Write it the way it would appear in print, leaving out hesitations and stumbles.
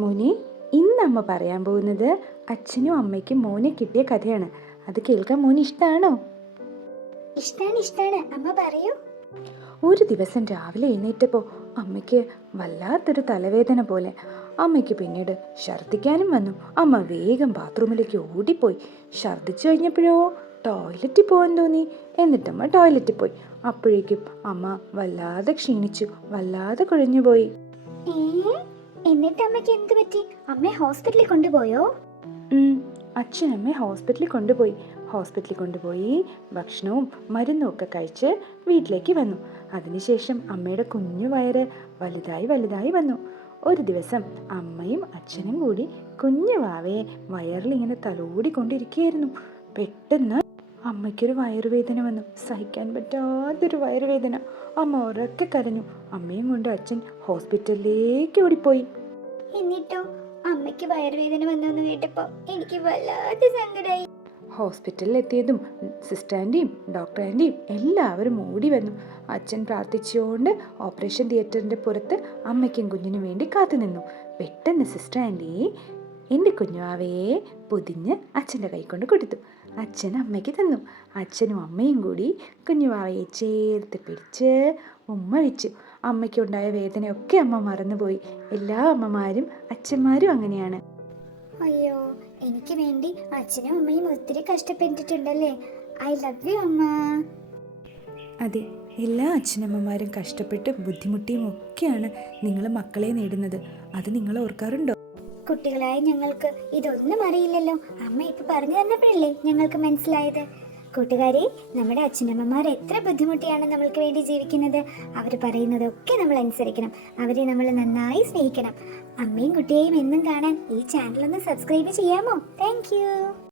മോനെ, ഇന്ന് അമ്മ പറയാൻ പോകുന്നത് അച്ഛനും അമ്മയ്ക്കും മോനെ കിട്ടിയ കഥയാണ്. അത് കേൾക്കാൻ മോന് ഇഷ്ടമാണോ? ഇഷ്ടാണ് അമ്മ പറയൂ. ഒരു ദിവസം രാവിലെ എഴുന്നേറ്റപ്പോൾ അമ്മയ്ക്ക് വല്ലാത്തൊരു തലവേദന പോലെ. അമ്മയ്ക്ക് പിന്നീട് ഛർദ്ദിക്കാനും വന്നു. അമ്മ വേഗം ബാത്റൂമിലേക്ക് ഓടിപ്പോയി. ഛർദ്ദിച്ചു കഴിഞ്ഞപ്പോഴോ ടോയ്ലറ്റിൽ പോകാൻ തോന്നി. എന്നിട്ടമ്മ ടോയ്ലറ്റിൽ പോയി. അപ്പോഴേക്കും അമ്മ വല്ലാതെ ക്ഷീണിച്ചു, വല്ലാതെ കുഴഞ്ഞുപോയി. എന്നിട്ട് അമ്മയ്ക്ക് എന്ത് പറ്റി? അമ്മയെ ഹോസ്പിറ്റലിൽ കൊണ്ടുപോയോ? അച്ഛനമ്മയെ ഹോസ്പിറ്റലിൽ കൊണ്ടുപോയി ഭക്ഷണവും മരുന്നും ഒക്കെ കഴിച്ച് വീട്ടിലേക്ക് വന്നു. അതിനുശേഷം അമ്മയുടെ കുഞ്ഞു വയറ് വലുതായി വന്നു. ഒരു ദിവസം അമ്മയും അച്ഛനും കൂടി കുഞ്ഞു വാവയെ വയറിലിങ്ങനെ തലോടിക്കൊണ്ടിരിക്കുകയായിരുന്നു. പെട്ടെന്ന് അമ്മയ്ക്കൊരു വയറുവേദന വന്നു. സഹിക്കാൻ പറ്റാത്തൊരു വയറുവേദന. അമ്മ ഉറക്കെ കരഞ്ഞു. അമ്മയും കൊണ്ട് അച്ഛൻ ഹോസ്പിറ്റലിലേക്ക് ഓടിപ്പോയി. എന്നിട്ടോ അമ്മയ്ക്ക് വയറുവേദന വന്നെന്ന് കേട്ടപ്പോ എനിക്ക് വല്ലാതെ സങ്കടമായി. ഹോസ്പിറ്റലിൽ എത്തിയതും സിസ്റ്റർ ആൻറ്റിയും ഡോക്ടർ ആൻറ്റിയും എല്ലാവരും ഓടി വന്നു. അച്ഛൻ പ്രാർത്ഥിച്ചുകൊണ്ട് ഓപ്പറേഷൻ തിയേറ്ററിൻ്റെ പുറത്ത് അമ്മയ്ക്കും കുഞ്ഞിനും വേണ്ടി കാത്തു നിന്നു. പെട്ടെന്ന് സിസ്റ്റർ ആൻറ്റി എൻ്റെ കുഞ്ഞുവാവയെ പൊതിഞ്ഞ് അച്ഛൻ്റെ കൈ കൊണ്ട് കൊടുത്തു. അച്ഛൻ അമ്മയ്ക്ക് തന്നു. അച്ഛനും അമ്മയും കൂടി കുഞ്ഞുവാവയെ ചേർത്ത് പിടിച്ച് ഉമ്മ വെച്ചു. അമ്മയ്ക്കുണ്ടായ വേദനയൊക്കെ അമ്മ മറന്നുപോയി. എല്ലാ അമ്മമാരും അച്ഛന്മാരും അങ്ങനെയാണ്. അയ്യോ, എനിക്ക് വേണ്ടി അച്ഛനും അമ്മയും ഒത്തിരി കഷ്ടപ്പെട്ടിട്ടുണ്ടല്ലേ. ഐ ലവ് യു അമ്മ. അതെ, എല്ലാ അച്ഛനമ്മമാരും കഷ്ടപ്പെട്ട് ബുദ്ധിമുട്ടിയും ഒക്കെയാണ് നിങ്ങൾ മക്കളെ നേടുന്നത്. അത് നിങ്ങൾ ഓർക്കാറുണ്ടോ? കുട്ടികളായ ഞങ്ങൾക്ക് ഇതൊന്നും അറിയില്ലല്ലോ. അമ്മ ഇപ്പൊ പറഞ്ഞു തന്നപ്പോഴല്ലേ ഞങ്ങൾക്ക് മനസ്സിലായത്. കൂട്ടുകാരെ, നമ്മുടെ അച്ഛനമ്മമാർ എത്ര ബുദ്ധിമുട്ടിയാണ് നമ്മൾക്ക് വേണ്ടി ജീവിക്കുന്നത്. അവർ പറയുന്നതൊക്കെ നമ്മൾ അനുസരിക്കണം. അവരെ നമ്മൾ നന്നായി സ്നേഹിക്കണം. അമ്മയും കുട്ടിയെയും എന്നും കാണാൻ ഈ ചാനൽ ഒന്ന് സബ്സ്ക്രൈബ് ചെയ്യാമോ? Thank you.